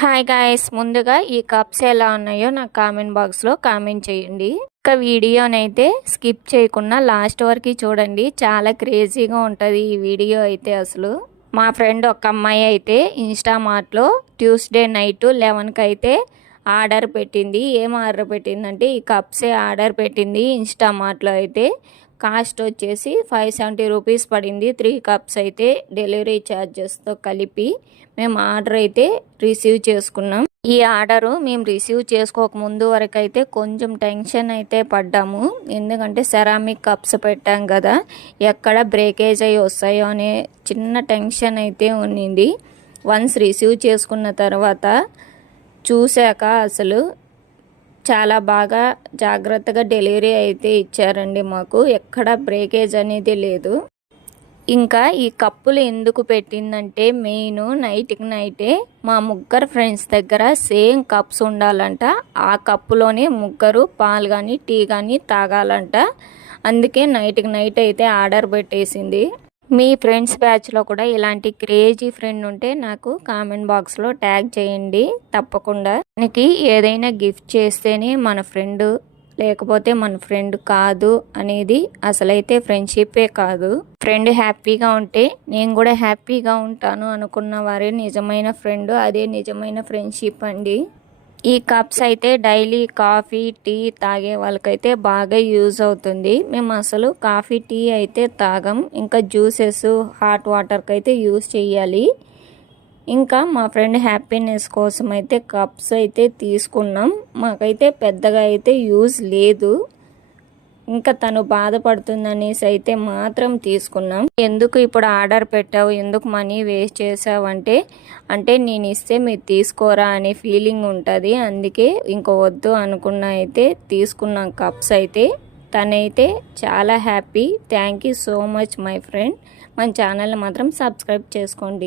Hi guys, ముందుగా ఈ cups ఎలా ఉన్నాయో నాకు కామెంట్ బాక్స్లో కామెంట్ చేయండి. ఇక వీడియోనైతే స్కిప్ చేయకుండా లాస్ట్ వరకు చూడండి. చాలా క్రేజీగా ఉంటుంది ఈ వీడియో అయితే. అసలు మా ఫ్రెండ్ ఒక అమ్మాయి అయితే ఇన్స్టామార్ట్లో ట్యూస్డే నైట్ 11కి అయితే ఆర్డర్ పెట్టింది. ఏం ఆర్డర్ పెట్టిందంటే ఈ కప్సే ఆర్డర్ పెట్టింది ఇన్స్టామార్ట్లో. అయితే కాస్ట్ వచ్చేసి 570 రూపీస్ పడింది. 3 కప్స్ అయితే డెలివరీ ఛార్జెస్తో కలిపి మేము ఆర్డర్ అయితే రిసీవ్ చేసుకున్నాం. ఈ ఆర్డరు మేము రిసీవ్ చేసుకోక ముందు వరకు అయితే కొంచెం టెన్షన్ అయితే పడ్డాము. ఎందుకంటే సెరామిక్ కప్స్ పెట్టాం కదా, ఎక్కడ బ్రేకేజ్ అయ్యి వస్తాయో అనే చిన్న టెన్షన్ అయితే ఉన్నింది. వన్స్ రిసీవ్ చేసుకున్న తర్వాత చూశాక అసలు చాలా బాగా జాగ్రత్తగా డెలివరీ అయితే ఇచ్చారండి మాకు. ఎక్కడ బ్రేకేజ్ అనేది లేదు. ఇంకా ఈ కప్పులు ఎందుకు పెట్టిందంటే మెయిన్ నైట్కి నైటే మా ముగ్గురు ఫ్రెండ్స్ దగ్గర సేమ్ కప్స్ ఉండాలంట. ఆ కప్పులోనే ముగ్గురు పాలు కానీ టీ కానీ తాగాలంట. అందుకే నైట్కి నైట్ అయితే ఆర్డర్ పెట్టేసింది. మీ ఫ్రెండ్స్ బ్యాచ్లో కూడా ఇలాంటి క్రేజీ ఫ్రెండ్ ఉంటే నాకు కామెంట్ బాక్స్లో ట్యాగ్ చేయండి తప్పకుండా. మనకి ఏదైనా గిఫ్ట్ చేస్తేనే మన ఫ్రెండ్, లేకపోతే మన ఫ్రెండ్ కాదు అనేది అసలైతే ఫ్రెండ్షిప్పే కాదు. ఫ్రెండ్ హ్యాపీగా ఉంటే నేను కూడా హ్యాపీగా ఉంటాను అనుకున్న వారే నిజమైన ఫ్రెండ్. అదే నిజమైన ఫ్రెండ్షిప్ అండి. ఈ కప్స్ అయితే డైలీ కాఫీ టీ తాగే వాళ్ళకైతే బాగా యూజ్ అవుతుంది. మేము అసలు కాఫీ టీ అయితే తాగం. ఇంకా జ్యూసెస్ హాట్ వాటర్కి అయితే యూజ్ చేయాలి. ఇంకా మా ఫ్రెండ్ హ్యాపీనెస్ కోసం అయితే కప్స్ అయితే తీసుకున్నాం. మాకైతే పెద్దగా అయితే యూజ్ లేదు. ఇంకా తను బాధపడుతుందనేసి అయితే మాత్రం తీసుకున్నాం. ఎందుకు ఇప్పుడు ఆర్డర్ పెట్టావు, ఎందుకు మనీ వేస్ట్ చేసావు అంటే నేను ఇస్తే మీరు తీసుకోరా అనే ఫీలింగ్ ఉంటుంది. అందుకే ఇంకో వద్దు అనుకున్నా అయితే తీసుకున్నాం కప్స్ అయితే. తనైతే చాలా happy. Thank you so much my friend. మన ఛానల్ని మాత్రం సబ్స్క్రైబ్ చేసుకోండి.